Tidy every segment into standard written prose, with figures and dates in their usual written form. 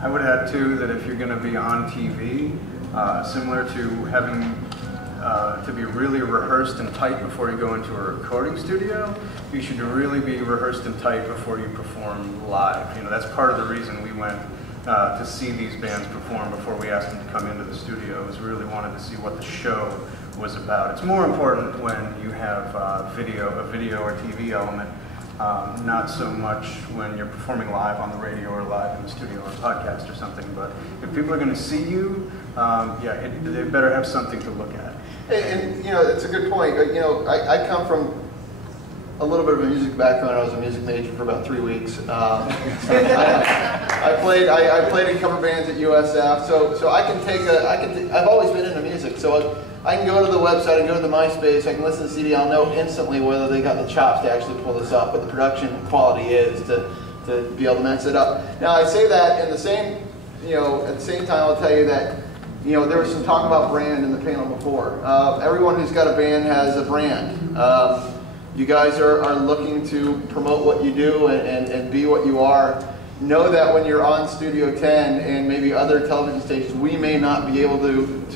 I would add too that if you're going to be on TV, similar to having to be really rehearsed and tight before you go into a recording studio, you should really be rehearsed and tight before you perform live. You know, that's part of the reason we went to see these bands perform before we asked them to come into the studio, is we really wanted to see what the show was about. It's more important when you have a video or TV element, not so much when you're performing live on the radio or live in the studio or a podcast or something. But if people are going to see you, they better have something to look at. And you know, it's a good point. You know, I come from a little bit of a music background. I was a music major for about 3 weeks. I played in cover bands at USF, so I've always been into music. So I can go to the website, I can go to the MySpace, I can listen to the CD. I'll know instantly whether they got the chops to actually pull this off, what the production quality is to be able to mess it up. Now I say that in the same, you know, at the same time I'll tell you that, you know, there was some talk about brand in the panel before. Everyone who's got a band has a brand. You guys are looking to promote what you do and be what you are. Know that when you're on Studio 10 and maybe other television stations, we may not be able to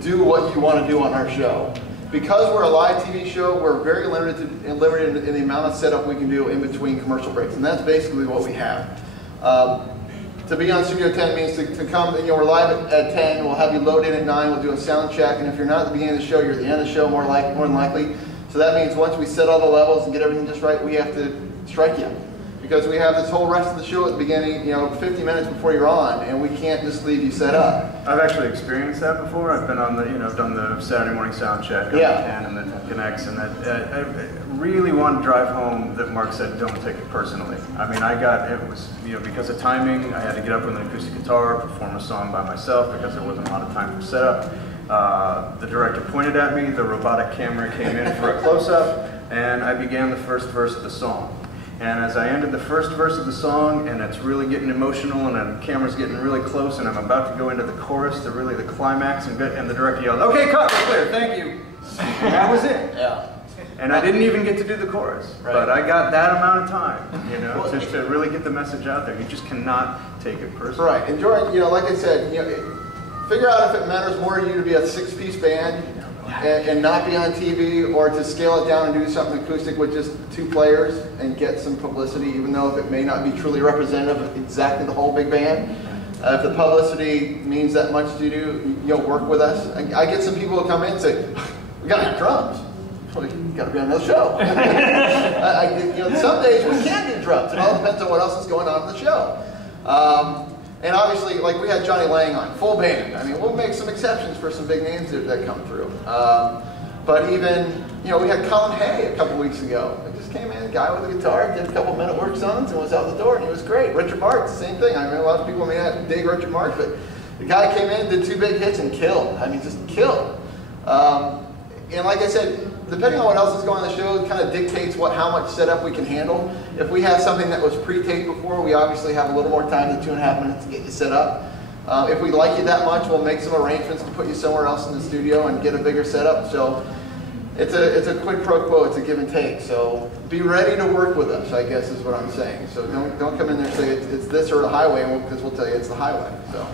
do what you want to do on our show. Because we're a live TV show, we're very limited in the amount of setup we can do in between commercial breaks, and that's basically what we have. To be on Studio 10 means to come, you know, we're live at 10, we'll have you load in at 9, we'll do a sound check, and if you're not at the beginning of the show, you're at the end of the show more than likely. So that means once we set all the levels and get everything just right, we have to strike you. Because we have this whole rest of the show at the beginning, you know, 50 minutes before you're on, and we can't just leave you set up. I've actually experienced that before. I've been on the, you know, I've done the Saturday morning sound check on the 10 and the connects, and that I really want to drive home that Mark said, don't take it personally. I mean, it was, you know, because of timing, I had to get up with an acoustic guitar, perform a song by myself because there wasn't a lot of time for setup. The director pointed at me, the robotic camera came in for a close-up, and I began the first verse of the song. And as I ended the first verse of the song, and it's really getting emotional, and the camera's getting really close, and I'm about to go into the chorus, the climax, and the director yelled, "Okay, cut, we're clear, thank you." And that was it. Yeah. And I didn't even get to do the chorus, but I got that amount of time, you know, to really get the message out there. You just cannot take it personally. Right. And Jordan, you know, like I said, you know, figure out if it matters more to you to be a 6-piece band and not be on TV, or to scale it down and do something acoustic with just 2 players and get some publicity, even though it may not be truly representative of exactly the whole big band. If the publicity means that much to you, you'll work with us. I get some people who come in and say, "We gotta have drums." Well, you gotta be on the show. You know, some days we can't do drums. It all depends on what else is going on in the show. And obviously, like we had Johnny Lang on, full band. I mean, we'll make some exceptions for some big names that come through. But even, you know, we had Colin Hay a couple weeks ago. He just came in, a guy with a guitar, did a couple minute work songs, and was out the door, and he was great. Richard Marx, same thing. I mean, a lot of people may not dig Richard Marx, but the guy came in, did 2 big hits, and killed. I mean, just killed. And like I said, depending on what else is going on the show, it kind of dictates how much setup we can handle. If we have something that was pre-taped before, we obviously have a little more time than 2.5 minutes to get you set up. If we like you that much, we'll make some arrangements to put you somewhere else in the studio and get a bigger setup. So it's a quid pro quo, it's a give and take. So be ready to work with us, I guess is what I'm saying. So don't come in there and say it's this or the highway, because we'll tell you it's the highway. So.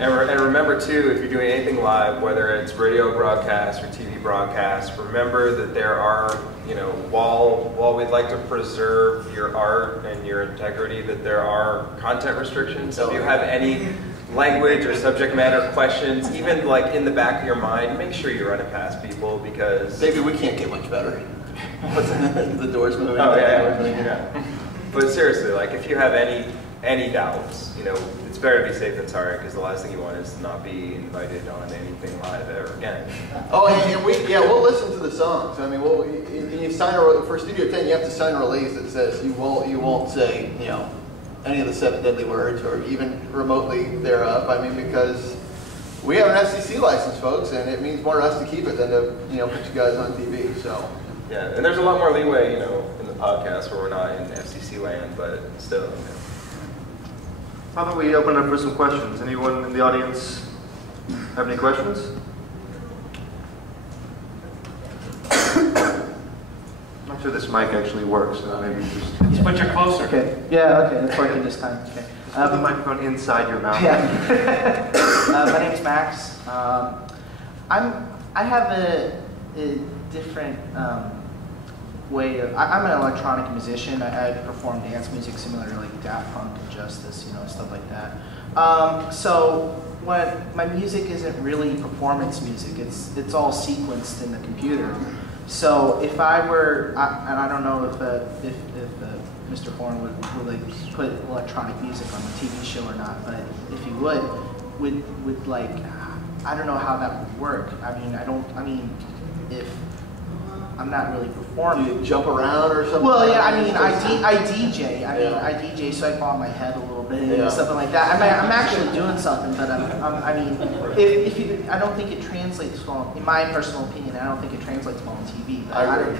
And remember too, if you're doing anything live, whether it's radio broadcast or TV broadcast, remember that there are, you know, while we'd like to preserve your art and your integrity, that there are content restrictions. So if you have any language or subject matter questions, even like in the back of your mind, make sure you run it past people, because maybe we can't get much better. The door's moving. Oh yeah. But seriously, like if you have any doubts, you know, it's better to be safe than sorry, because the last thing you want is to not be invited on anything live ever again. Oh, and we'll listen to the songs. I mean, you sign for Studio 10, you have to sign a release that says you won't say, you know, any of the 7 deadly words or even remotely thereof. I mean, because we have an FCC license, folks, and it means more to us to keep it than to, you know, put you guys on TV. So. Yeah, and there's a lot more leeway, you know, in the podcast where we're not in FCC land, but still. You know. How about we open up for some questions? Anyone in the audience have any questions? I'm not sure this mic actually works, so maybe just put you closer. Okay. Yeah. Okay. That's working this time. Okay. Have the microphone inside your mouth. Yeah. My name's Max. I have a different way of. I'm an electronic musician. I perform dance music similar to like Daft Punk and Justice, you know, stuff like that. So when my music isn't really performance music, it's all sequenced in the computer. So if I were, and I don't know if Mr. Thorn would like put electronic music on the TV show or not, but if he would like, I don't know how that would work. I mean, if I'm not really performing. Do you jump around or something? Well, yeah, I mean, I DJ. I DJ, so I bob my head a little bit, something like that. I mean, I'm actually doing something, but I mean, if you, I don't think it translates well. In my personal opinion, I don't think it translates well on TV. But I agree.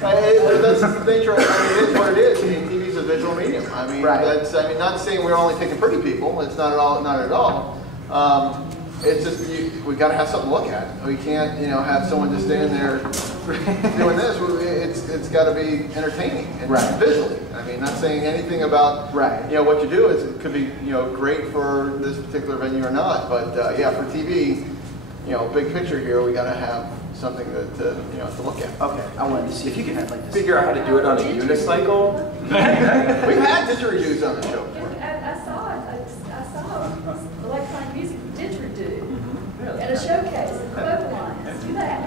That's the nature of it. I mean, it is what it is. I mean, TV is a visual medium. I mean, that's. I mean, not saying we're only taking pretty people. It's not at all. Not at all. It's just we got to have something to look at. We can't, have someone just standing there doing this. It's got to be entertaining and visually. I mean, not saying anything about what you do. It could be great for this particular venue or not. But yeah, for TV, big picture here, we got to have something to look at. Okay, I wanted to see if you can figure out how to do it on a unicycle. We've had didgeridoos on the show before. I saw electronic music didgeridoo at a showcase at Copeland. Let's do that.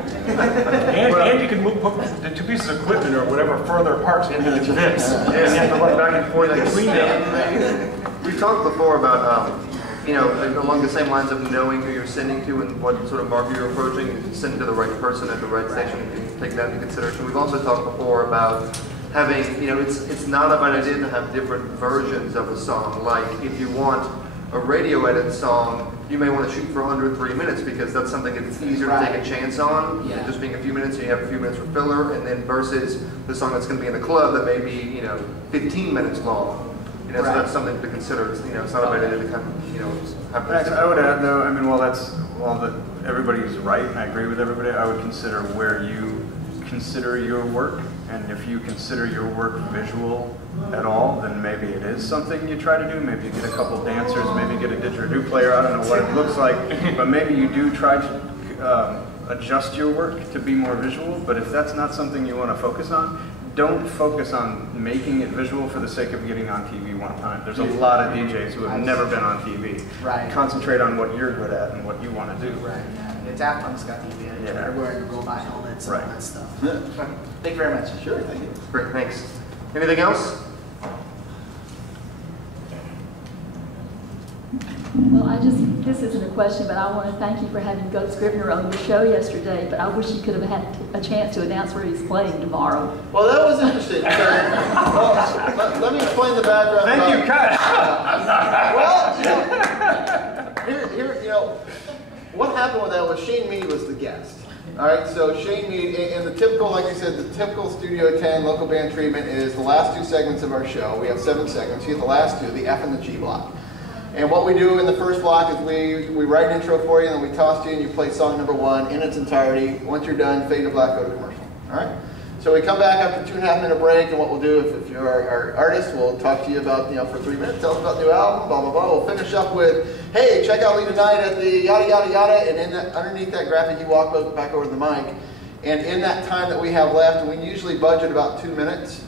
And you can put the two pieces of equipment or whatever further apart so you can get to this. And you have to run back and forth between them. We've talked before about, along the same lines of knowing who you're sending to and what sort of market you're approaching, you send to the right person at the right station, and take that into consideration. We've also talked before about having, it's not a bad idea to have different versions of a song. Like if you want a radio edit song, you may want to shoot for under 3 minutes because that's something that's easier to take a chance on. Yeah. Just being a few minutes, so you have a few minutes for filler, and then versus the song that's going to be in the club that may be 15 minutes long. So that's something to consider. It's not a bad idea to kind of have. I would add though. I mean, everybody's right. And I agree with everybody. I would consider where you consider your work, and if you consider your work visual at all, then maybe it is something you try to do. Maybe you get a couple dancers, maybe get a didgeridoo player. I don't know what it looks like, but maybe you do try to adjust your work to be more visual. But if that's not something you want to focus on, don't focus on making it visual for the sake of getting on TV one time. There's a lot of DJs who have never been on TV. Right. Concentrate on what you're good at and what you want to do. Right. Yeah. Daft Punk's got TV everywhere. You go buy helmets and all that stuff. Thank you very much. Sure, thank you. Great, thanks. Anything else? Well, this isn't a question, but I want to thank you for having Goat Scrivener on your show yesterday, but I wish you could have had a chance to announce where he's playing tomorrow. Well, that was interesting. Let me explain the background. Thank you, Kat. Well, what happened with that was Shane Mead was the guest. All right, so Shane Mead, and the typical, like I said, the typical Studio 10 local band treatment is the last 2 segments of our show. We have 7 segments. You get the last 2, the F and the G block. And what we do in the first block is we write an intro for you, and then we toss you and you play song number 1 in its entirety. Once you're done, fade to black, go to commercial. All right? So we come back after a 2.5-minute break, and what we'll do, if you're our artist, we'll talk to you about, for 3 minutes, tell us about the new album, blah, blah, blah. We'll finish up with, hey, check out Lee tonight at the yada, yada, yada, and underneath that graphic, you walk back over to the mic. And in that time that we have left, and we usually budget about 2 minutes,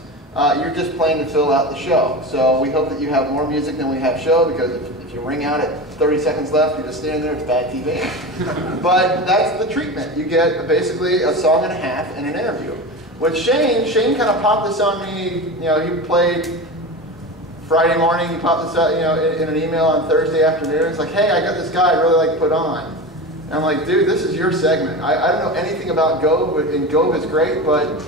you're just playing to fill out the show. So we hope that you have more music than we have show, because if you ring out at 30 seconds left, you're just standing there, it's bad TV. But that's the treatment. You get basically a song and a half and an interview. With Shane kind of popped this on me, he played Friday morning, he popped this out, in an email on Thursday afternoon. It's like, hey, I got this guy I really like to put on. And I'm like, dude, this is your segment. I don't know anything about Gove, and Gove is great, but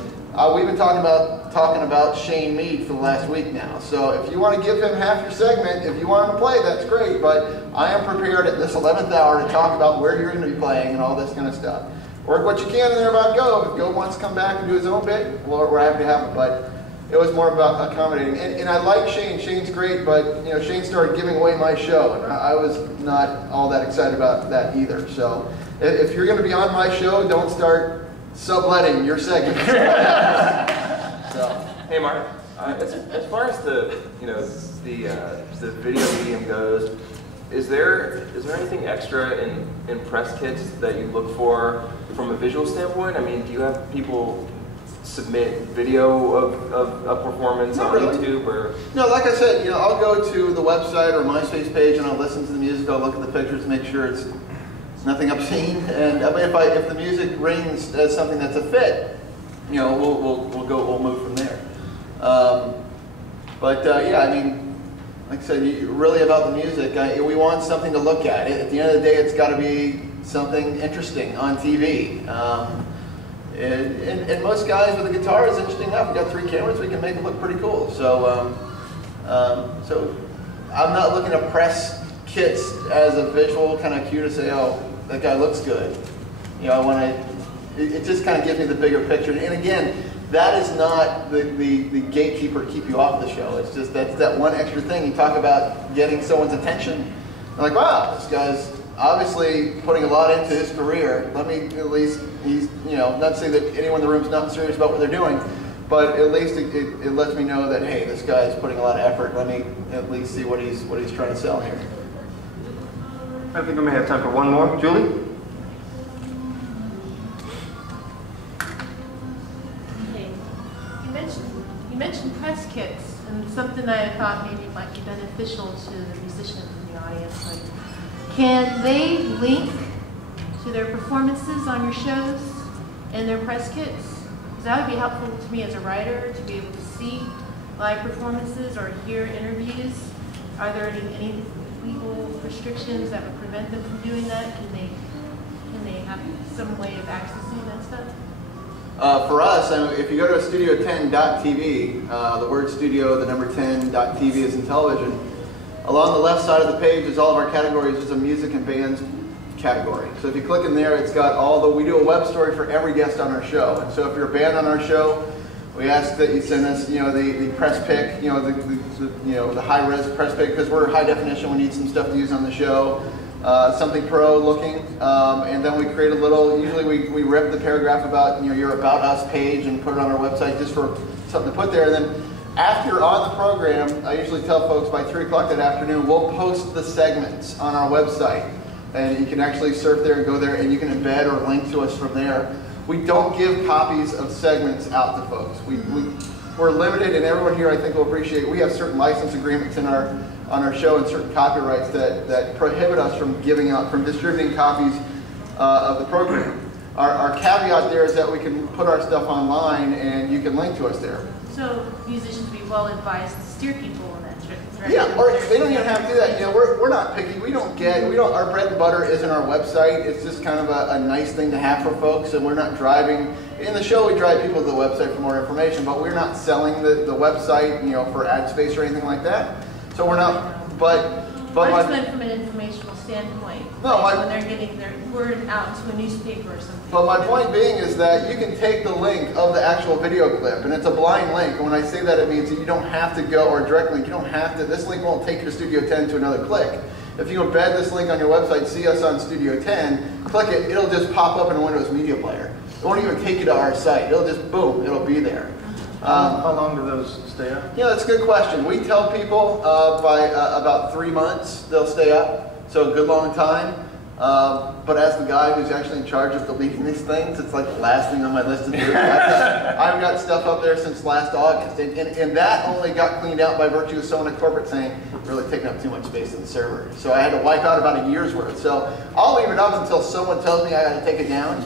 we've been talking about Shane Mead for the last week now. So if you want to give him half your segment, if you want him to play, that's great. But I am prepared at this 11th hour to talk about where you're going to be playing and all this kind of stuff. Work what you can in there about Gove. If Gove wants to come back and do his own bit, we're happy to have him. But it was more about accommodating. And I like Shane. Shane's great, but Shane started giving away my show, and I was not all that excited about that either. So if you're going to be on my show, don't start subletting your segment. Hey, Mark. As far as the video medium goes, is there anything extra in press kits that you look for from a visual standpoint? I mean, do you have people submit video of a performance on YouTube or? No, like I said, I'll go to the website or MySpace page and I'll listen to the music. I'll look at the pictures, make sure it's nothing obscene, and if the music rings as something that's a fit, we'll move from there. Yeah, I mean, like I said, really about the music, we want something to look at. At the end of the day, it's got to be something interesting on TV. And most guys with a guitar is interesting enough. We've got 3 cameras, we can make it look pretty cool. So, so I'm not looking to press kits as a visual kind of cue to say, oh, that guy looks good. It just kind of gives me the bigger picture. And again, that is not the gatekeeper to keep you off the show. It's just that's that one extra thing. You talk about getting someone's attention. They're like, wow, this guy's obviously putting a lot into his career. Let me at least, not to say that anyone in the room is not serious about what they're doing, but at least it lets me know that, hey, this guy's putting a lot of effort. Let me at least see what he's trying to sell here. I think we may have time for one more. Julie? Okay. You mentioned press kits, and something that I thought maybe might be beneficial to the musicians in the audience. Like, can they link to their performances on your shows and their press kits? Because that would be helpful to me as a writer to be able to see live performances or hear interviews. Are there any legal restrictions that would prevent them from doing that? Can they have some way of accessing that stuff? For us, if you go to studio10.tv, the word studio, the number 10.tv is in television. Along the left side of the page is all of our categories. There's a music and bands category. So if you click in there, it's got we do a web story for every guest on our show. And so if you're a band on our show, we ask that you send us, the press pick, the high-res press pick, because we're high definition. We need some stuff to use on the show, something pro looking, and then we create a little. Usually we rip the paragraph about your About Us page and put it on our website just for something to put there. And then after you're on the program, I usually tell folks by 3 o'clock that afternoon, we'll post the segments on our website, and you can actually surf there and go there, and you can embed or link to us from there. We don't give copies of segments out to folks. We're limited, and everyone here I think will appreciate, we have certain license agreements on our show and certain copyrights that prohibit us from distributing copies of the program. Our caveat there is that we can put our stuff online and you can link to us there. So musicians be well advised to steer people in that direction. Yeah, or they don't even have to do that. We're not picky. Our bread and butter isn't our website. It's just kind of a nice thing to have for folks, and we're not driving. In the show, we drive people to the website for more information, but we're not selling the website, for ad space or anything like that. So we're not. But I just meant from an informational standpoint. No, when they're getting their word out to a newspaper or something. But my point being is that you can take the link of the actual video clip, and it's a blind link. And when I say that, it means that you don't have to go, or a direct link, you don't have to, this link won't take you to Studio 10 to another click. If you embed this link on your website, see us on Studio 10, click it, it'll just pop up in a Windows Media Player. It won't even take you to our site. It'll just, boom, it'll be there. How long do those stay up? That's a good question. We tell people by about 3 months they'll stay up, so a good long time. But as the guy who's actually in charge of deleting these things, it's like the last thing on my list to do. I've got stuff up there since last August, and that only got cleaned out by virtue of someone at corporate saying, really taking up too much space in the server. So I had to wipe out about a year's worth. So I'll leave it up until someone tells me I got to take it down,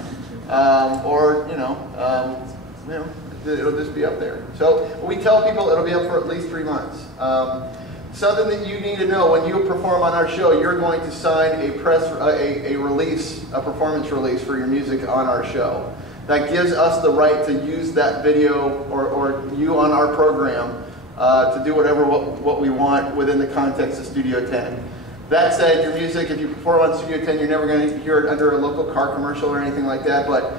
it'll just be up there. So we tell people it'll be up for at least 3 months. Something that you need to know: when you perform on our show, you're going to sign a performance release for your music on our show. That gives us the right to use that video or you on our program to do what we want within the context of Studio 10. That said, your music, if you perform on Studio 10, you're never going to hear it under a local car commercial or anything like that. But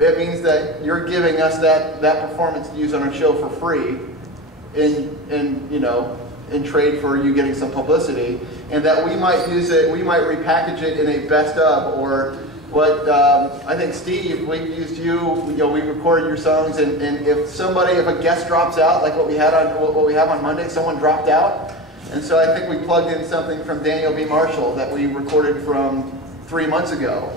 it means that you're giving us that performance to use on our show for free, in trade for you getting some publicity, and that we might use it, we might repackage it in a best of or what I think, Steve, we used you. We recorded your songs, and if a guest drops out, like what we have on Monday, someone dropped out, and so I think we plugged in something from Daniel B. Marshall that we recorded from 3 months ago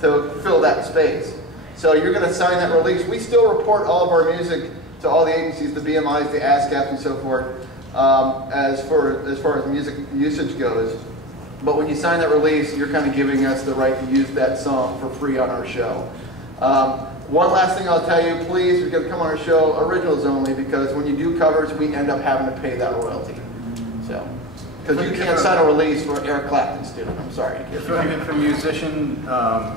to fill that space. So you're going to sign that release. We still report all of our music to all the agencies, the BMIs, the ASCAP, and so forth, as far as music usage goes. But when you sign that release, you're kind of giving us the right to use that song for free on our show. One last thing I'll tell you, please, you're going to come on our show, originals only, because when you do covers, we end up having to pay that royalty. So, because you can't sign a release for Eric Clapton's student. I'm sorry. If a musician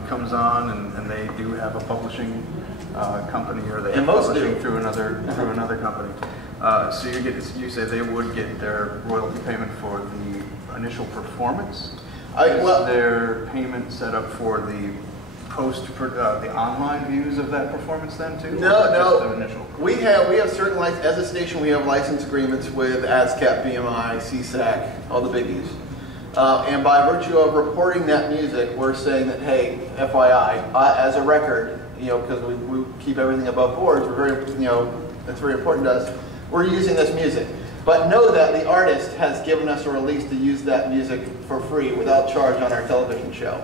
comes on and they do have a publishing company, or they have publishing through another company, so you say they would get their royalty payment for the initial performance? Is their payment set up for the the online views of that performance then too? No. We have certain as a station we have license agreements with ASCAP, BMI, CSAC, all the biggies. And by virtue of reporting that music, we're saying that, hey, FYI, as a record, because we keep everything above boards, we're very, it's very important to us. We're using this music. But know that the artist has given us a release to use that music for free without charge on our television show.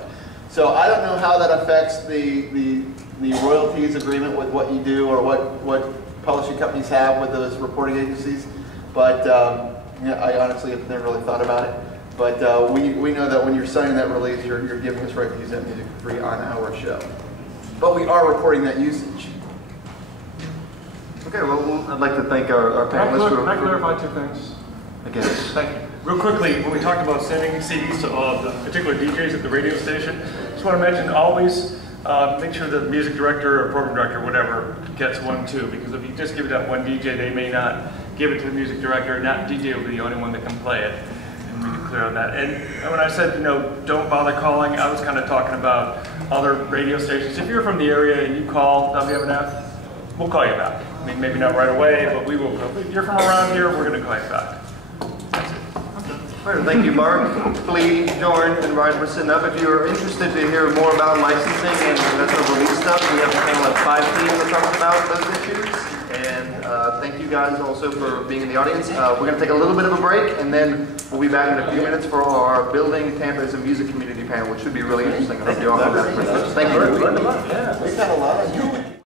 So I don't know how that affects the royalties agreement with what you do or what publishing companies have with those reporting agencies. But I honestly have never really thought about it. But we know that when you're signing that release, you're giving us right to use that music for free on our show. But we are reporting that usage. Okay, well, I'd like to thank our panelists. Can I clarify 2 things? Again, thank you. Real quickly, when we talked about sending CDs to the particular DJs at the radio station, just want to mention always make sure the music director or program director, whatever, gets one too. Because if you just give it to one DJ, they may not give it to the music director. Not DJ will be the only one that can play it. And we can clear on that. And when I said, don't bother calling, I was kind of talking about other radio stations. If you're from the area and you call WMNF, we'll call you back. I mean, maybe not right away, but we will. If you're from around here, we're going to call you back. That's it. All right, thank you, Mark, Flea, Jorn, and Ryan for sitting up. If you're interested to hear more about licensing and the release stuff, we have a panel of 5 people to talk about those issues. And thank you guys also for being in the audience. We're going to take a little bit of a break, and then we'll be back in a few minutes for our Building Tampa as a Music Community panel, which should be really interesting. I hope you all have that. Thank you. We've had a lot of